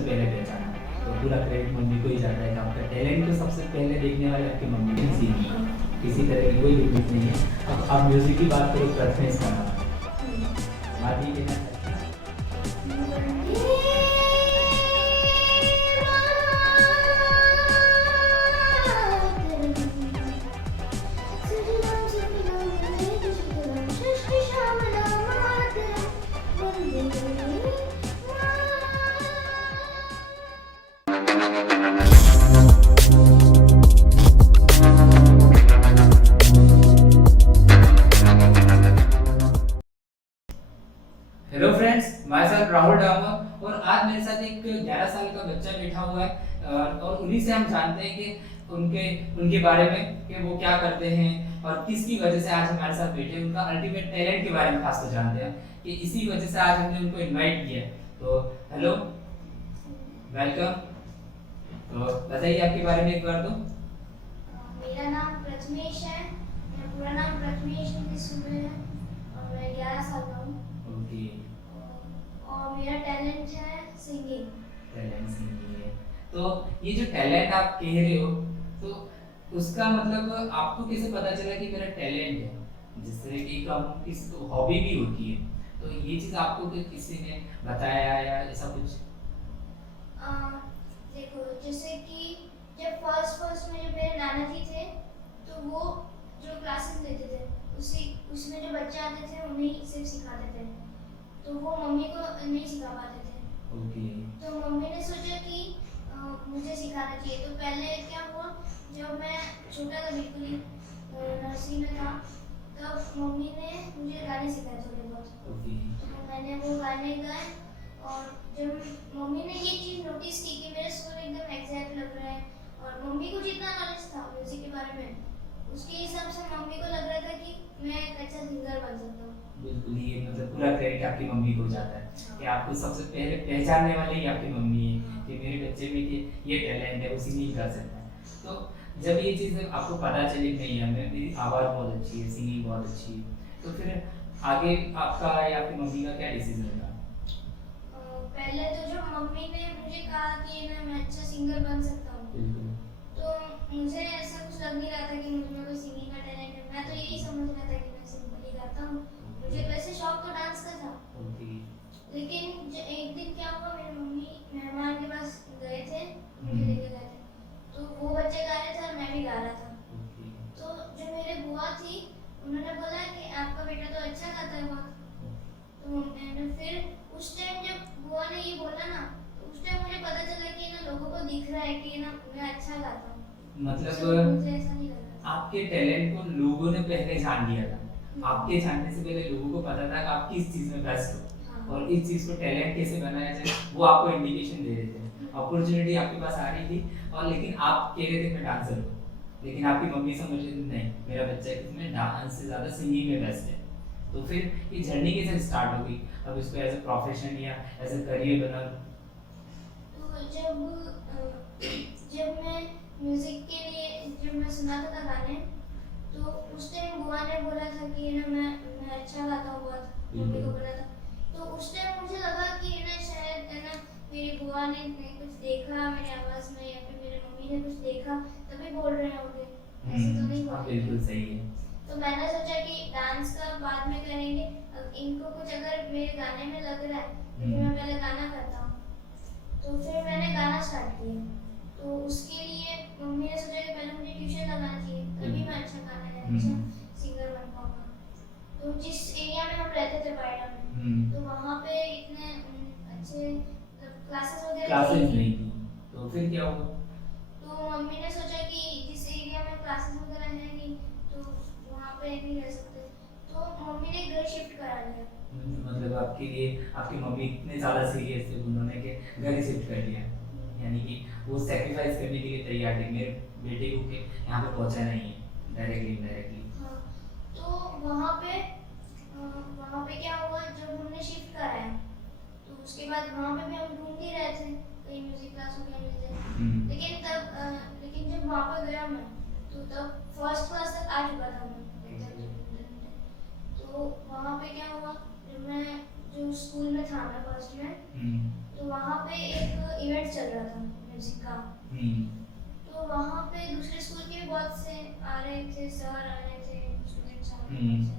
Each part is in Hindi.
सबसे पहले पहचाना, तो पूरा क्रेडिट मम्मी को ही जाता है कि आपका टैलेंट तो सबसे पहले देखने वाले आपकी मम्मी ने सी किसी तरह की कोई लिमिट नहीं है। अब आप म्यूजिक की बात करो, प्रथमेश का नाम आप ये कहना चाहते हैं? Hello friends, my self Rahul डामर और आज मेरे साथ एक 11 साल का बच्चा बैठा हुआ है और उन्हीं से हम जानते हैं कि उनके उनके बारे में कि वो क्या करते हैं और किसकी वजह से आज हमारे साथ बैठे, उनका अल्टीमेट टैलेंट के बारे में खास तो जानते हैं कि इसी वजह से आज हमने उनको इनवाइट किया। तो हेलो, वेलकम। तो बताइए आपके बारे में एक बार। तो मेरा नाम प्रथमेश है। मेरा पूरा नाम प्रथमेश सुबह है और मैं 11 साल का हूँ। ओके, और मेरा टैलेंट है सिंगिंग। टैलेंट सिंगिंग है। तो ये जो टैलेंट आप कह रहे हो, तो उसका मतलब आपको कैसे पता चला कि मेरा टैलेंट है? जिससे कि हम किस हॉबी भी होती है, तो ये चीज आपको किसी ने बताया या ऐसा कुछ? देखो, जैसे कि जब फर्स्ट में जब मेरे नाना जी थे, तो वो जो क्लासेस लेते थे उसमें जो बच्चे आते थे उन्हें सिर्फ सिखाते थे, तो वो मम्मी को नहीं सिखा पाते थे। ओके। तो मम्मी ने सोचा कि मुझे सिखाना चाहिए। तो पहले क्या हुआ, जब मैं छोटा था, बिल्कुल ही नर्सरी में था, तब मम्मी ने मुझे गाने सिखाए थोड़े बहुत। ओके। तो मैंने वो गाने गाए और जब मम्मी ने ये चीज़ नोटिस की कि मेरा सुर एकदम एग्जैक्ट लग रहा है, और मम्मी को जितना नॉलेज था म्यूजिक के बारे में, उसके हिसाब से मम्मी को लग रहा था कि मैं एक अच्छा सिंगर बन सकता हूँ। बिल्कुल, ये मतलब पूरा क्रेडिट आपकी मम्मी को जाता है कि आपको सबसे पहले पहचानने वाले ही आपकी मम्मी है कि मेरे बच्चे में कि ये टैलेंट है, उसी नहीं कर सकता है। तो जब ये चीज़ आपको पता चली नहीं है, मेरी आवाज़ बहुत अच्छी है, सिंगिंग बहुत अच्छी है, तो फिर आगे आपका या आपकी मम्मी का क्या डिसीजन था? पहले तो जब मम्मी ने मुझे कहा कि ना मैं अच्छा सिंगर बन सकता हूँ, बिल्कुल। तो मुझे ऐसा कुछ लग नहीं रहा था कि मुझ में कोई सिंगिंग का टैलेंट है। मैं तो यही समझ रहा था कि मैं सिंपली गाता हूँ। मुझे वैसे शौक तो डांस का था। ओके। लेकिन एक दिन क्या हुआ, मेरी मम्मी मेहमान के पास गए थे, मुझे लेके गए थे, तो वो बच्चे गा रहे थे और मैं भी गा रहा था। ओके। तो जो मेरे बुआ थी, उन्होंने बोला कि आपका बेटा तो अच्छा गाता है बहुत। तो मैंने फिर उस टाइम जब बुआ ने ये बोला ना, तो उस टाइम मुझे पता चला कि ना लोगों को दिख रहा है कि ना मैं अच्छा गाता हूँ। मतलब मुझे ऐसा नहीं लगा। आपके टैलेंट को लोगों ने पहले जान लिया था, आपके जानने से पहले लोगों को पता था कि आप किस चीज में बेस्ट हो। हाँ। और इस चीज को टैलेंट कैसे बनाया जाए वो आपको इंडिकेशन दे रहे थे, अपॉर्चुनिटी आपके पास आ रही थी, और लेकिन आप कह रहे थे मैं डांसर हूँ, लेकिन आपकी मम्मी समझ रही थी नहीं, मेरा बच्चा इसमें डांस से ज़्यादा सिंगिंग में बेस्ट है। तो फिर ये जर्नी कैसे स्टार्ट हो गई, अब इसको एज ए प्रोफेशन या एज ए करियर बना? तो जब मैं म्यूजिक के लिए जब मैं सुनाता था गाने, तो उस टाइम बुआ ने बोला था कि ना मैं अच्छा गाता हूँ बहुत, मम्मी को बोला था। तो उस टाइम मुझे लगा कि ना शायद है ना मेरी बुआ ने कुछ देखा मेरी आवाज़ में, या फिर मेरी मम्मी ने कुछ देखा तभी बोल रहे होंगे, ऐसे तो नहीं बोल रहे। बिल्कुल सही है। तो मैंने सोचा कि डांस का बाद में करेंगे, अब इनको कुछ अगर मेरे गाने में लग रहा है तो फिर मैं पहले गाना करता हूँ। तो फिर मैंने गाना स्टार्ट किया। तो उसके लिए मम्मी ने सोचा कि पहले मुझे ट्यूशन लगाना चाहिए, तभी मैं अच्छा गाना या अच्छा सिंगर बन पाऊंगा। तो जिस एरिया में हम रहते थे पायड़ा में, तो वहाँ पे इतने अच्छे क्लासेस वगैरह नहीं थी, तो फिर क्या हुआ? तो मम्मी ने सोचा कि जिस एरिया में क्लासेस वगैरह है नहीं, तो वहाँ पे नहीं रह सकते, तो मम्मी ने घर शिफ्ट करा लिया। मतलब आपके लिए आपकी मम्मी इतने ज़्यादा सीरियस थे, उन्होंने के घर ही शिफ्ट कर दिया, यानी कि वो सेक्रीफाइस करने के लिए तैयार थे मेरे बेटे को के यहाँ पे पहुँचाना ही है डायरेक्टली इनडायरेक्टली। हाँ, तो वहाँ पे क्या हुआ, जब हमने शिफ्ट कराया तो उसके बाद वहाँ पे भी हम ढूंढ ही रहे थे कहीं म्यूजिक क्लास हो कहीं मिल जाए। लेकिन जब वहाँ पे गया मैं, तो तब फर्स्ट क्लास तक आ चुका था मैं। तो वहाँ पे क्या हुआ, जब मैं जो स्कूल में था मैं फर्स्ट में, तो वहाँ पे एक इवेंट फेयर चल रहा था म्यूजिक का। हम्म तो वहाँ पे दूसरे स्कूल के भी बहुत से आ रहे थे, सर आ रहे थे, स्टूडेंट्स आ रहे हम्म। थे।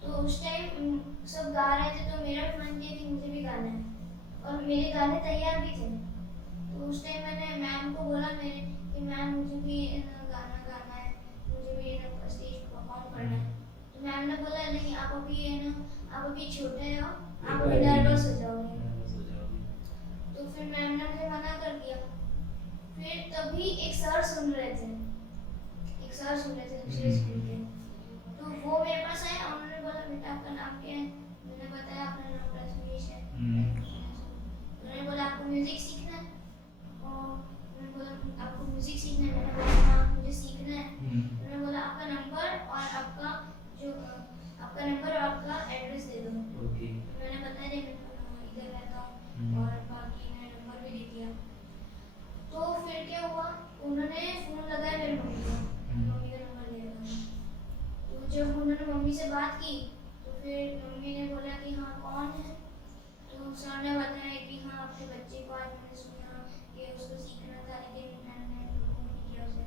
तो उस टाइम सब गा रहे थे तो मेरा भी मन किया कि मुझे भी गाना है, और मेरे गाने तैयार भी थे। तो उस टाइम मैंने मैम को बोला मेरे कि मैम मुझे भी गाना गाना है, मुझे भी स्टेज परफॉर्म करना है। तो मैम ने बोला नहीं, आप अभी छोटे हो, आप अभी नर्वस हो जाओगे। तो फिर मैम ने मुझे मना कर दिया। फिर तभी एक सर सुन रहे थे दूसरे स्कूल के। तो वो मेरे पास आए, उन्होंने बोला बेटा आपका नाम क्या है? मैंने बताया अपना नाम रजनीश है। उन्होंने बोला आपको म्यूजिक सीखना है? और मैंने बोला आपको म्यूजिक सीखना है? मैंने बोला हाँ मुझे सीखना है। उन्होंने बोला आपका नंबर और आपका एड्रेस दे दो। मैंने बताया नहीं मैं इधर रहता हूँ, और बाकी मैंने नंबर भी दे दिया। तो फिर क्या हुआ, उन्होंने फोन लगाया मेरी मम्मी को, मम्मी का नंबर ले रखा। तो जब उन्होंने मम्मी से बात की तो फिर मम्मी ने बोला कि हाँ कौन है? तो सर ने बताया कि हाँ आपके बच्चे को आज मैंने सुना कि उसको सीखना था लेकिन मैंने नहीं किया उसे,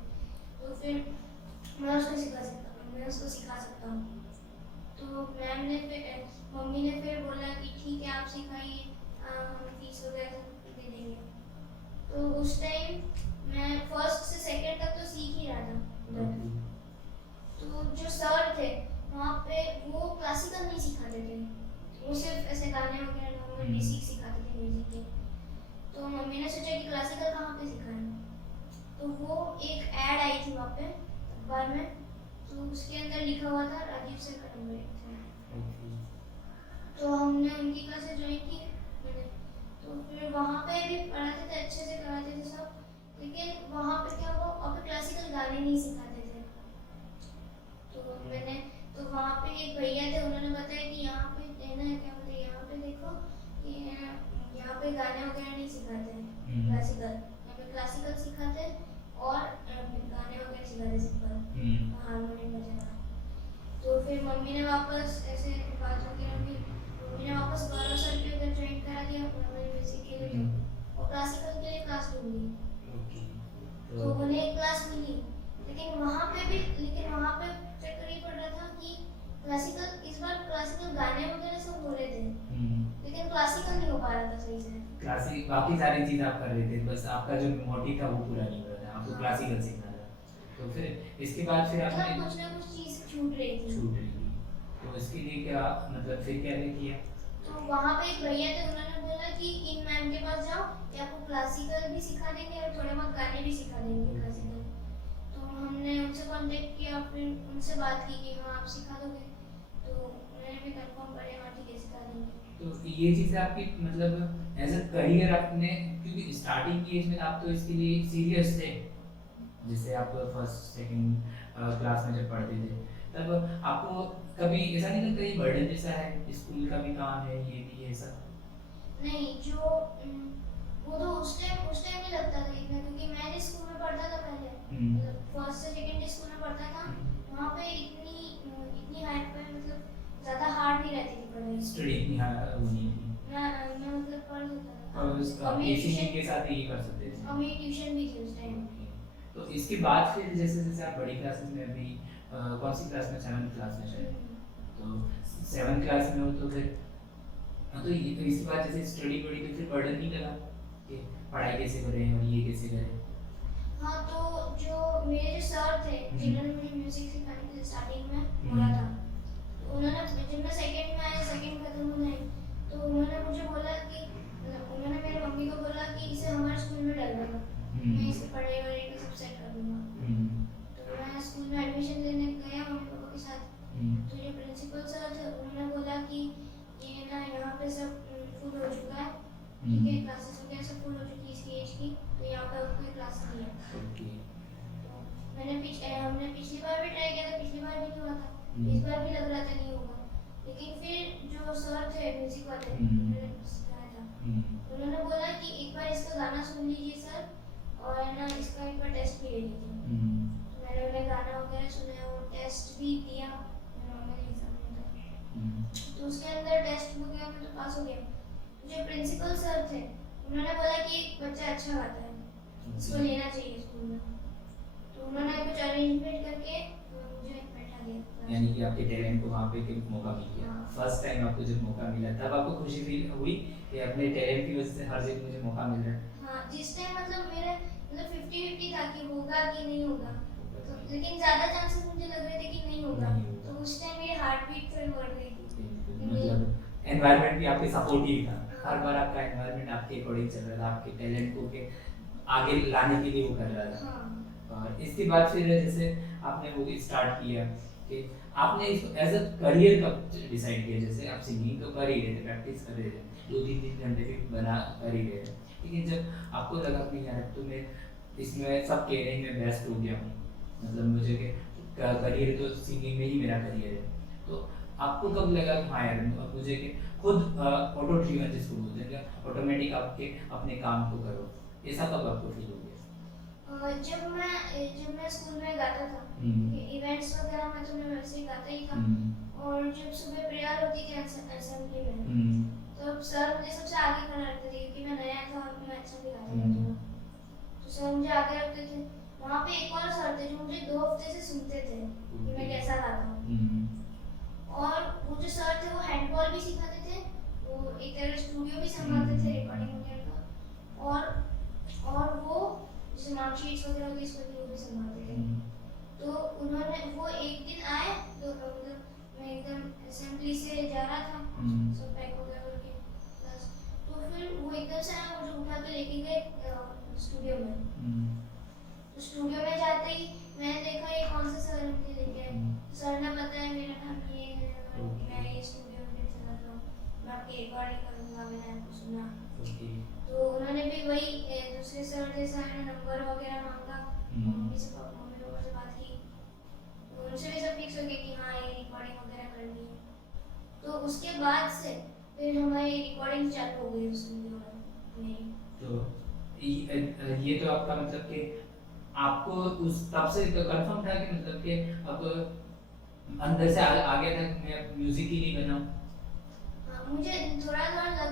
तो फिर मैं उसको सिखा सकता हूँ। तो मम्मी ने फिर बोला कि ठीक है आप सिखाइए, हम फीस वगैरह दे देंगे। तो उस टाइम मैं फर्स्ट से सेकंड तक तो सीख ही रहा था। तो जो सर थे वहाँ पे वो क्लासिकल नहीं सिखाते थे, वो सिर्फ ऐसे गाने वगैरह नॉर्मल बेसिक सिखाते थे म्यूजिक के। तो मम्मी ने सोचा कि क्लासिकल कहाँ पे सिखाएं, तो वो एक ऐड आई थी वहाँ पे अखबार में, तो उसके अंदर लिखा हुआ था राजीव सर का नंबर एक था। तो हमने उनकी क्लासेस ज्वाइन की मैंने। तो फिर वहाँ पे भी पढ़ाते थे, अच्छे से कराते थे सब, लेकिन वहाँ पे क्या हुआ, वहाँ पे क्लासिकल गाने नहीं सिखाते थे। तो वहाँ पे एक भैया थे, उन्होंने बताया कि यहाँ पे देना है क्या, मतलब यहाँ पे देखो कि यहाँ पे गाने वगैरह नहीं सिखाते हैं क्लासिकल, यहाँ पे क्लासिकल सिखाते हैं और गाने वगैरह सिखाते सिंपल हारमोनियम बजाना। तो फिर मम्मी ने वापस ऐसे बात वगैरह की, मम्मी ने वापस 12 साल के उधर ज्वाइन करा दिया म्यूजिक के लिए, और क्लासिकल के लिए क्लास ढूंढी। तो उन्हें एक क्लास मिली, लेकिन वहाँ पे चक्कर ये पड़ रहा था कि इस बार क्लासिकल गाने वगैरह सब हो रहे थे, लेकिन क्लासिकल नहीं हो पा रहा था सही से। क्लासिक बाकी सारी चीज आप कर रहे थे, बस आपका जो मोटिव था वो पूरा नहीं हो रहा था, आपको क्लासिकल सीखना था। तो फिर इसके बाद फिर आपने कुछ ना कुछ चीज छूट रही थी। तो इसके लिए क्या मतलब फिर क्या किया? तो वहाँ पे एक भैया थे, उन्होंने बोला कि इन मैम के पास जाओ, ये आपको क्लासिकल भी सिखा देंगे और थोड़े बहुत गाने भी सिखा देंगे क्लासिकल। तो हमने उनसे कांटेक्ट किया, फिर उनसे बात की कि हाँ आप सिखा दोगे, तो उन्होंने भी कंफर्म करे हाँ ठीक है सिखा देंगे। तो ये चीज़ आपकी मतलब एज अ करियर आपने, क्योंकि स्टार्टिंग की एज में आप तो इसके लिए सीरियस थे, जैसे आप फर्स्ट सेकंड क्लास में जब पढ़ते थे तब आपको कभी ऐसा नहीं लगता ये बर्डन जैसा है, स्कूल का भी काम है ये भी ऐसा? नहीं, वो तो उस टाइम नहीं लगता था इतना, क्योंकि मैं जिस स्कूल में पढ़ता था पहले, फर्स्ट से सेकंड स्कूल में पढ़ता था, वहाँ पे इतनी हाई पे मतलब ज़्यादा हार्ड नहीं रहती थी पढ़ाई, स्टडी इतनी हार्ड वो नहीं थी, मैं मतलब पढ़ सकता था, और उसका एसीसी के साथ ये कर सकते थे, और मेरी ट्यूशन भी थी उस टाइम। तो इसके बाद फिर जैसे जैसे आप बड़ी क्लासेस में अभी कौन सी क्लास में, 7th क्लास में शायद, तो 7th क्लास में हो तो फिर तो ये तो इसके बाद जैसे स्टडी बड़ी तो फिर बर्डन नहीं लगा कि पढ़ाई कैसे करें और ये कैसे करें? हाँ, तो जो मेरे जो सर थे जिन्होंने मुझे म्यूजिक सिखाने के लिए स्टार्टिंग में बोला था, तो उन्होंने जब मैं सेकंड में आया, सेकंड खत्म होने आई, तो उन्होंने मुझे बोला कि उन्होंने मेरी मम्मी को बोला कि इसे हमारे स्कूल में डाल देना, मैं इसे पढ़ाई वढ़ाई का सब सेट कर दूंगा। तो मैं स्कूल में एडमिशन लेने गया मम्मी पापा के साथ, तो जो प्रिंसिपल सर थे उन्होंने बोला कि ये ना यहाँ पे सब फुल हो चुका है, ठीक है, क्लासेस वगैरह सब फुल हो चुकी है इसकी एज की, तो यहाँ पे कोई क्लास नहीं है। तो हमने पिछली बार भी ट्राई किया था, पिछली बार भी नहीं हुआ था, इस बार भी लग रहा था नहीं होगा, लेकिन फिर जो सर थे म्यूजिक वाले उन्होंने सिखाया था, उन्होंने बोला कि एक बार इसका गाना सुन लीजिए सर, और ना इसका एक बार टेस्ट भी ले लीजिए। मैंने उन्हें गाना वगैरह सुना और टेस्ट भी दिया नॉर्मल एग्जाम में, तो उसके अंदर टेस्ट वगैरह में तो पास हो गया। जो प्रिंसिपल सर थे उन्होंने बोला कि एक बच्चा अच्छा गाता है, इसको लेना चाहिए स्कूल में। तो उन्होंने कुछ अरेंजमेंट करके मुझे बैठा दिया। यानी कि आपके टैलेंट को वहाँ पे एक मौका मिल गया। हाँ। फर्स्ट टाइम आपको जब मौका मिला तब आपको खुशी फील हुई कि अपने टैलेंट की वजह से हर जगह मुझे मौका मिल रहा है। हाँ, जिस टाइम मतलब मेरे मतलब 50-50 था कि होगा कि नहीं होगा, तो लेकिन ज़्यादा चांसेस मुझे लग रहे थे कि नहीं होगा। नहीं होगा। तो उस टाइम मेरी हार्ट बीट थोड़ी बढ़ गई थी। मतलब एनवायरनमेंट भी आपके सपोर्टिव था। हाँ। हर बार आपका एनवायरनमेंट आपके अकॉर्डिंग चल रहा था, आपके टैलेंट को के आगे लाने के लिए वो कर रहा था। हाँ। और इसके बाद फिर जैसे आपने वो स्टार्ट किया कि आपने इसको एज अ करियर कब डिसाइड किया? जैसे आप सिंगिंग तो कर ही रहे थे, प्रैक्टिस कर रहे थे, 2-3 घंटे भी बना कर ही रहे थे, लेकिन जब आपको लगा कि यार तो मैं इसमें सब कह रहे हैं मैं बेस्ट हो गया हूँ, मतलब मुझे कि करियर तो सिंगिंग में ही मेरा करियर है, तो आपको कब लगा कि हाँ यार अब मुझे कि खुद ऑटो ड्रिवन जिसको बोलते हैं, ऑटोमेटिक आपके अपने काम को करो, ऐसा कब आपको फील हो गया? जब मैं स्कूल में गाता था, इवेंट्स वगैरह में तो मैं वैसे ही गाता ही था। और जब सुबह प्रेयर होती थी असेंबली में, तो सर मुझे सबसे आगे खड़ा रखते थे क्योंकि मैं नया था और मैं अच्छा भी गाता था। तो सर मुझे आगे रखते थे। वहाँ पे एक और सर थे जो मुझे 2 हफ्ते से सुनते थे कि मैं कैसा गाता हूँ। और वो जो सर थे वो हैंडबॉल भी सिखाते थे, वो एक तरह स्टूडियो भी संभालते थे रिकॉर्डिंग वगैरह का, और वो जैसे मार्कशीट्स वगैरह होती इसको भी वो भी संभालते थे। तो उन्होंने वो एक दिन आए, तो मतलब मैं एकदम असेंबली से जा रहा था सब पैक वगैरह करके बस, तो फिर वो एकदम से आया, मुझे उठा के लेके गए स्टूडियो में। तो स्टूडियो में जाते ही मैंने देखा ये कौन सा सर मुझे लेके आए। सर ने बताया मेरा नाम ये है, मैं ये स्टूडियो में चलाता हूँ, मैं आपकी रिकॉर्डिंग करूँगा, मैंने आपको सुना। तो उन्होंने भी वही दूसरे सर जैसा है नंबर वगैरह मांगा, मम्मी पापा से बात की, तो उनसे भी सब फिक्स हो गया कि हाँ ये रिकॉर्डिंग वगैरह करनी है। तो उसके बाद से फिर हमारी रिकॉर्डिंग चालू हो गई स्टूडियो में। तो ये तो आपका मतलब कि आपको उस तब से कंफर्म था कि मतलब कि अब अंदर से आ गया था कि मैं म्यूजिक ही नहीं बनाऊं? मुझे थोड़ा लग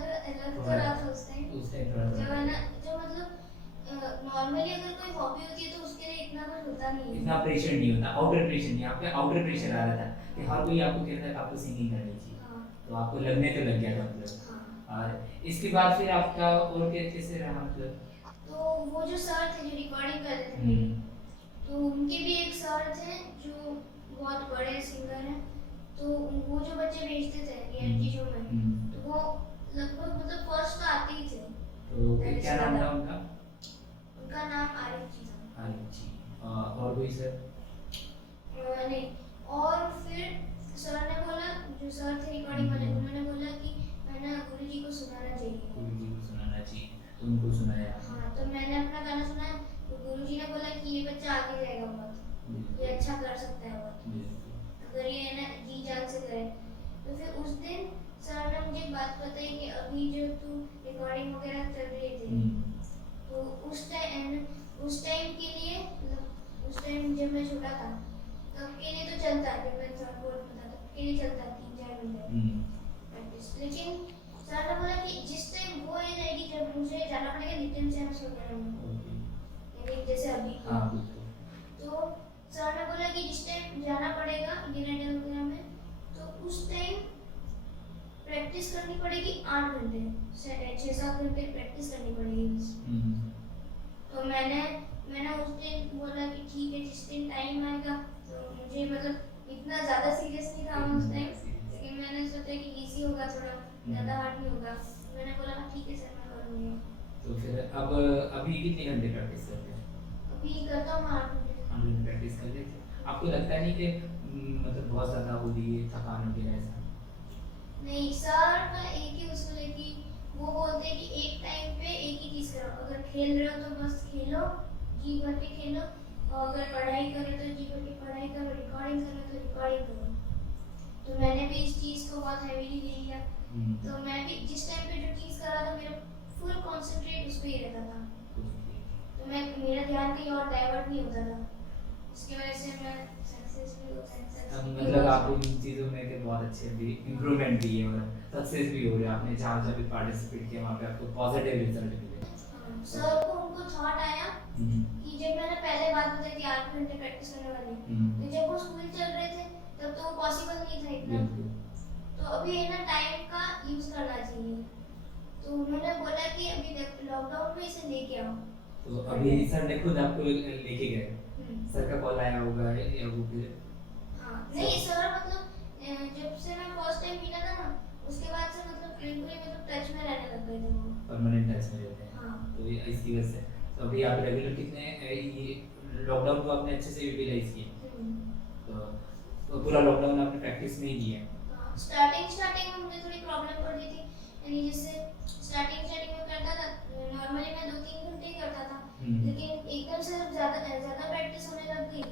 तो रहा था उस टाइम थोड़ा जब है ना, जो मतलब नॉर्मली अगर कोई हॉबी होती है तो उसके लिए इतना कुछ होता नहीं है, इतना प्रेशर नहीं होता, आउटर प्रेशर नहीं, आपके आउटर प्रेशर आ रहा था कि हर कोई आपको कहता है कि आपको सिंगिंग करनी चाहिए। हाँ। तो आपको लगने तो लग गया था मतलब। हाँ। और इसके बाद फिर आपका और कैसे रहा मतलब? तो वो जो सर थे जो रिकॉर्डिंग करते थे मेरी, तो उनके भी एक सर थे जो बहुत बड़े सिंगर हैं, तो वो जो बच्चे भेजते थे रियलिटी शो में, तो वो लगभग मतलब फर्स्ट तो आते ही थे। तो क्या नाम था उनका? उनका नाम आरिफ जी था। आरिफ जी। और कोई सर? नहीं, और फिर सर ने बोला, जो सर थे रिकॉर्डिंग वाले, उन्होंने बोला कि मैंने गुरु जी को सुनाना चाहिए। गुरु जी को सुनाना चाहिए, तो उनको सुनाया। हाँ, तो मैंने अपना गाना सुनाया, तो गुरु जी ने बोला कि ये बच्चा आगे जाएगा बहुत, ये अच्छा कर सकता है बहुत, अगर ये ना जी जान से करे। तो फिर उस दिन सर ने मुझे एक बात बताई कि अभी जो तू रिकॉर्डिंग वगैरह कर रही थी, तो उस टाइम के लिए, उस टाइम जब मैं छोटा था तब के लिए तो चलता, जब मैं थर्ड फोर्थ में था तब के लिए चलता 3-4 घंटे प्रैक्टिस। लेकिन सर ने बोला कि जिस टाइम वो एज आएगी जब मुझे जाना पड़ेगा लिटिल चैम्प्स वगैरह में, यानी जैसे अभी, तो सर ने बोला कि जिस टाइम जाना पड़ेगा इंडियन आइडल वगैरह में, तो उस टाइम प्रैक्टिस करनी पड़ेगी 8 घंटे, 6-7 घंटे प्रैक्टिस करनी पड़ेगी। तो मैंने उस दिन बोला कि ठीक है, जिस दिन टाइम आएगा, तो मुझे मतलब इतना ज़्यादा सीरियस नहीं था उस टाइम, लेकिन मैंने सोचा कि इजी होगा, थोड़ा ज़्यादा हार्ड नहीं होगा, मैंने बोला ठीक है सर मैं करूँगी। तो फिर अब अभी कितने घंटे प्रैक्टिस करते हैं? अभी करता हूँ 8 घंटे प्रैक्टिस कर लेते हैं। आपको लगता नहीं कि मतलब बहुत ज़्यादा हो रही है, थकान वगैरह ऐसा? नहीं, सर का एक ही उसूल है कि वो बोलते हैं कि एक टाइम पे एक ही चीज़ करो, अगर खेल रहे हो तो बस खेलो, जी भर के खेलो, और अगर पढ़ाई करो तो जी भर के पढ़ाई करो, रिकॉर्डिंग करो तो रिकॉर्डिंग करो। तो मैंने भी इस चीज़ को बहुत हैवीली ले लिया, तो मैं भी जिस टाइम पे जो चीज़ कर रहा था मेरा फुल कॉन्सेंट्रेट उस पर ही रहता था, तो मेरा ध्यान कहीं और डाइवर्ट नहीं होता था। इसकी वजह से मैं सक्सेसफुल हो मतलब आपको इन चीज़ों में के बहुत अच्छे अभी इम्प्रूवमेंट भी है और सक्सेस भी हो रही है। आपने जहाँ जहाँ भी पार्टिसिपेट किया वहाँ पे आपको पॉजिटिव रिजल्ट मिले। सर को उनको थॉट आया कि जब मैंने पहले बात बताई कि 8 घंटे प्रैक्टिस करने वाली तो जब वो स्कूल चल रहे थे तब तो वो पॉसिबल नहीं था इतना। तो अभी है ना टाइम का यूज करना चाहिए। तो उन्होंने बोला कि अभी लॉकडाउन में इसे लेके आओ। तो अभी सर ने खुद आपको लेके गए, सर का कॉल आया होगा या वो फिर? हाँ नहीं सर मतलब जब से मैं फर्स्ट टाइम मिला था ना उसके बाद से मतलब बिल्कुल ही मतलब टच में रहने लग गए थे वो। परमानेंट टच में रहते हैं। हाँ। तो ये इसकी वजह से तो अभी आप रेगुलर कितने ये लॉकडाउन को आपने अच्छे से यूटिलाइज किया? तो पूरा लॉकडाउन आपने प्रैक्टिस में ही किया? स्टार्टिंग में मुझे थोड़ी प्रॉब्लम पड़ रही थी, यानी जैसे स्टार्टिंग में करता था नॉर्मली मैं 2-3 घंटे ही करता था लेकिन एकदम से जब ज़्यादा प्रैक्टिस होने लग गई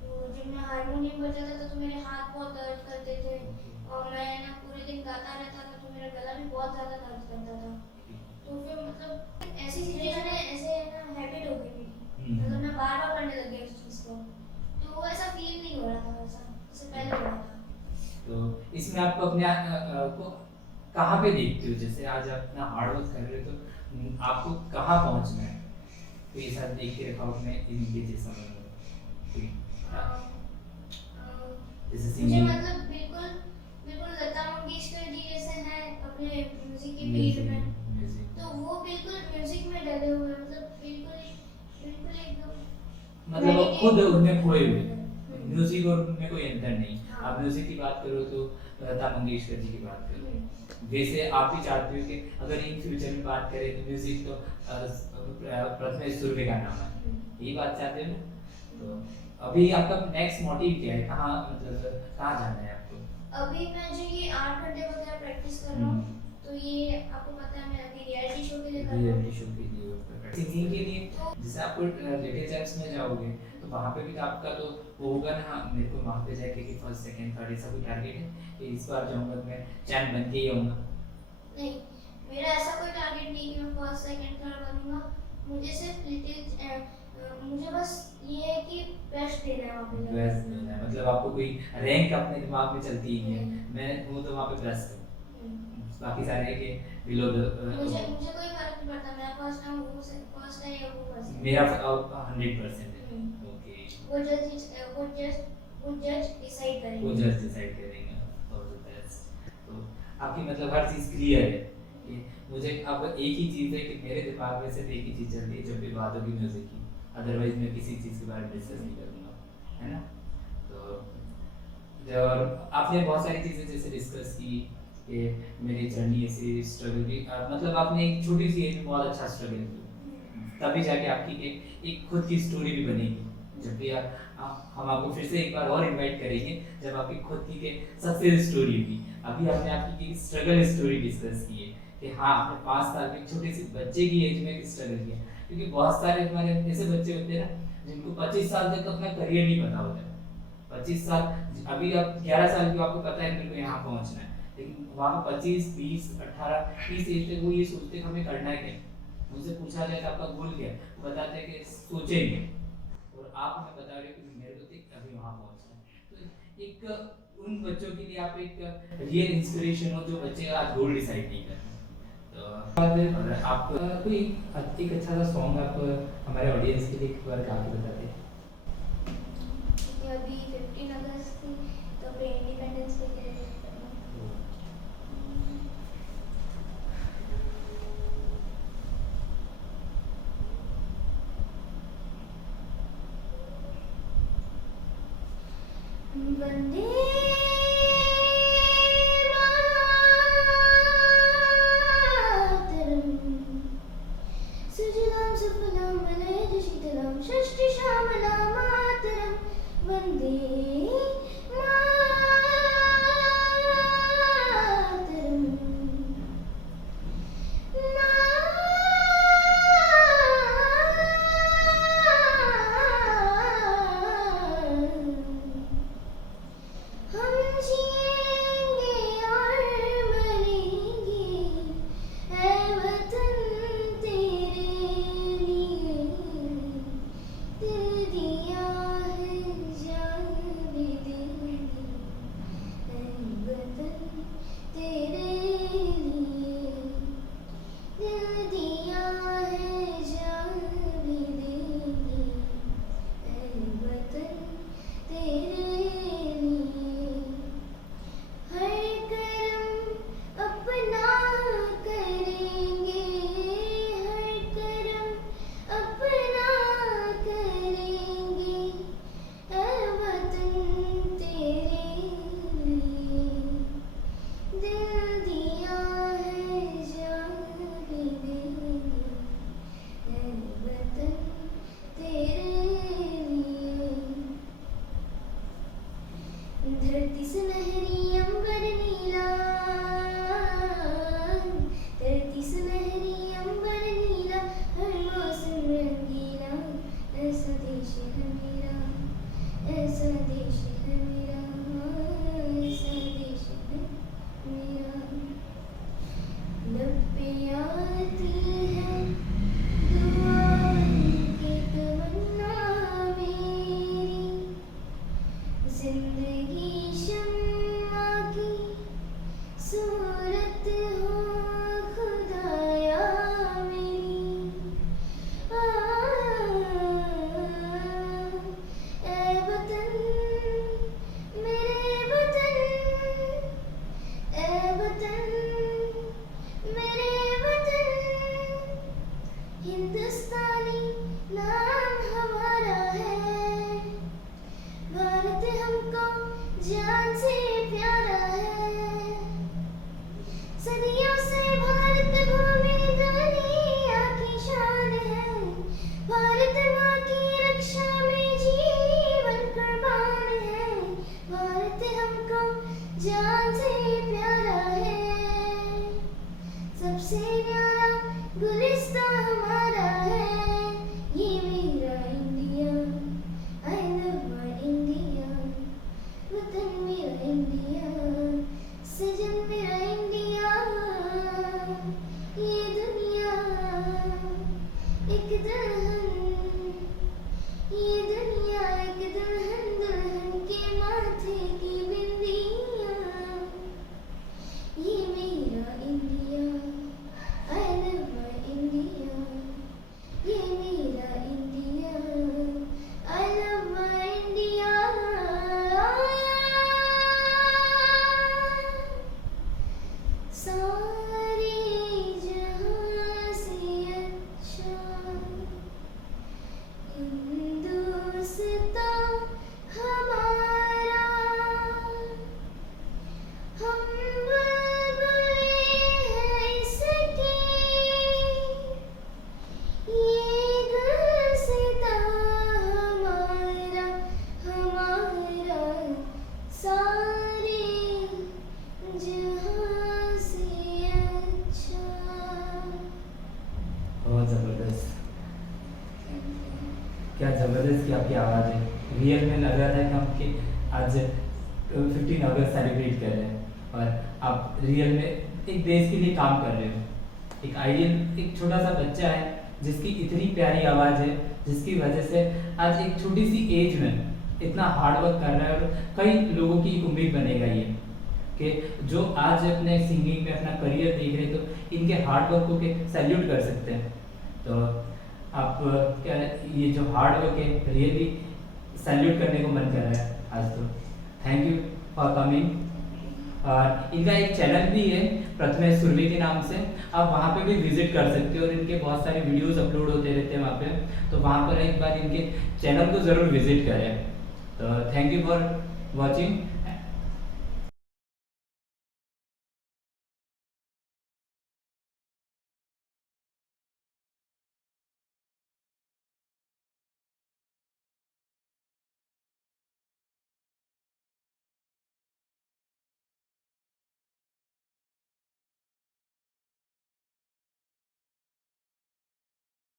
तो जब मैं हारमोनियम बजाता था तो मेरे हाथ बहुत दर्द करते थे और मैं ना पूरे दिन गाता रहता था तो मेरा गला भी बहुत ज़्यादा दर्द करता था। तो फिर मतलब ऐसी सिचुएशन है ऐसे ना हैबिट हो गई मेरी, मतलब मैं बार करने लग गया उस चीज़ को, तो वो ऐसा फील नहीं हो रहा था वैसा जैसे पहले हो रहा था। तो इसमें आपको अपने को कहाँ पे देखते हो? जैसे आज आप इतना हार्ड वर्क कर रहे हो तो आपको कहाँ पहुँचना है? तो ये सब देख के रखा अपने इनके जैसा जैसे मुझे सिंगिंग मतलब बिल्कुल लता मंगेशकर जी जैसे हैं अपने म्यूजिक के फील्ड में, तो वो बिल्कुल म्यूजिक में डले हुए हैं, मतलब बिल्कुल एकदम मतलब वो खुद उनमें खोए हुए म्यूजिक और उनमें कोई अंतर नहीं। आप म्यूजिक की बात करो तो लता मंगेशकर जी की बात करो, वैसे आप भी चाहते हो कि अगर इन फ्यूचर में बात करें तो म्यूजिक तो प्रथमेश सुरभि का नाम है, यही बात चाहते हो ना? तो अभी आपका नेक्स्ट मोटिव क्या है? कहाँ मतलब कहाँ जाना है आपको? अभी मैं जो ये 8 घंटे वगैरह प्रैक्टिस कर रहा हूँ तो ये आपको पता है मैं अभी रियलिटी शो के लिए कर रहा हूँ। रियलिटी शो के लिए सिंगिंग के लिए जैसे आप लिटिल चैम्प्स में जाओगे तो वहाँ पे भी तो आपका तो वो होगा ना, मेरे को वहाँ पे जाके कि फर्स्ट सेकंड थर्ड ऐसा कोई टारगेट है कि इस बार जाऊँगा तो मैं चैंप बन के ही आऊँगा? नहीं, मेरा ऐसा कोई टारगेट नहीं कि मैं फर्स्ट सेकंड थर्ड बनूंगा। मुझे सिर्फ मुझे बस ये है कि बेस्ट देना है वहाँ पे। बेस्ट देना है मतलब आपको कोई रैंक अपने दिमाग में चलती ही है, मैं हूँ तो वहाँ पे बेस्ट हूँ, बाकी सारे है कि बिलो द मुझे कोई फर्क नहीं पड़ता, मैं फर्स्ट हूँ वो फर्स्ट है या वो फर्स्ट है, मेरा 100% है। ओके, वो जज डिसाइड करेंगे। वो जज डिसाइड करेंगे फॉर द बेस्ट। तो आपकी मतलब हर चीज़ क्लियर है कि मुझे अब एक ही चीज़ है कि मेरे दिमाग में सिर्फ एक ही चीज़ चल रही है जब भी बात होगी म्यूजिक की, अदरवाइज मैं किसी चीज़ के बारे में डिस्कस नहीं करूँगा, है ना? तो और आपने बहुत सारी चीज़ें जैसे डिस्कस की कि मेरी जर्नी ऐसी स्ट्रगल भी मतलब आपने एक छोटी सी एज में बहुत अच्छा स्ट्रगल किया, तभी जाके आपकी एक खुद की स्टोरी भी बनेगी। जब भी हम आपको फिर से एक बार और इनवाइट करेंगे जब आपकी खुद की के सक्सेस स्टोरी होगी। अभी आपने आपकी स्ट्रगल स्टोरी डिस्कस की है कि हाँ आपने 5 साल के छोटे से बच्चे की एज में स्ट्रगल किया, क्योंकि बहुत सारे हमारे ऐसे बच्चे होते हैं ना जिनको 25 साल तक अपना करियर नहीं पता होता है। 25 साल अभी आप 11 साल की आपको पता है मेरे को यहाँ पहुँचना है, लेकिन वहाँ 25, 20, 18, 30 एज तक वो ये सोचते हमें करना है क्या। मुझसे पूछा जाए तो आपका गोल क्या है, वो बताते हैं कि सोचेंगे, और आप हमें बता रहे हो कि मेरे को अभी वहाँ पहुँचना है। तो एक उन बच्चों के लिए आप एक रियल इंस्पिरेशन हो जो बच्चे आज गोल डिसाइड नहीं कर रहे। तो आप कोई एक अच्छा सा सॉन्ग आप हमारे ऑडियंस के लिए एक बार गा के बताते हैं? अभी 15 अगस्त थी तो अपने इंडिपेंडेंस डे के लिए वंदे मातरम सुजलाम सुफलाम मलयज शीतलाम षष्ठी श्यामलां मातरम वंदे हिंदुस्तानी नाम हमारा है, भारत हमको जान से प्यारा है। सदियों से भारत भूमि दुनिया की शान है, भारत माँ की रक्षा में जीवन कुर्बान है। भारत हमको जान से प्यारा है, सबसे प्यारा गुलिस्तां हमारा है। ये मेरा India, I love my India, वतन मेरा इंडिया, सजन मेरा इंडिया। ये दुनिया एक दुल्हन, ये दुनिया एक दुल्हन, दुल्हन के माथे की बिंदिया। ये मेरा India, I love my India, ये मेरा India, I love my India. सारे जहां से अच्छा हिंदुस्तां हमारा, हम बुलबुलें हैं इसके, ये गुलसितां हमारा, हमारा सारे जहां से अच्छा। बहुत ज़बरदस्त, क्या ज़बरदस्त की आपकी आवाज़ है। रियल में लग रहा था कि हम आज 15 अगस्त सेलिब्रेट कर रहे हैं और आप रियल में एक देश के लिए काम कर रहे हो। एक आइडियल, एक छोटा सा बच्चा है जिसकी इतनी प्यारी आवाज़ है, जिसकी वजह से आज एक छोटी सी एज में इतना हार्ड वर्क कर रहा है और कई लोगों की एक उम्मीद बनेगा ये कि जो आज अपने सिंगिंग में अपना करियर देख रहे तो इनके हार्ड वर्क को के सैल्यूट कर सकते हैं। तो आप क्या ये जो हार्ड वर्क है रियली सैल्यूट करने को मन कर रहा है आज। तो थैंक यू फॉर कमिंग। और इनका एक चैनल भी है प्रथमेश सुरभि के नाम से, आप वहाँ पे भी विजिट कर सकते हो और इनके बहुत सारे वीडियोस अपलोड होते रहते हैं वहाँ पे, तो वहाँ पर एक बार इनके चैनल को ज़रूर विजिट करें। तो थैंक यू फॉर वॉचिंग।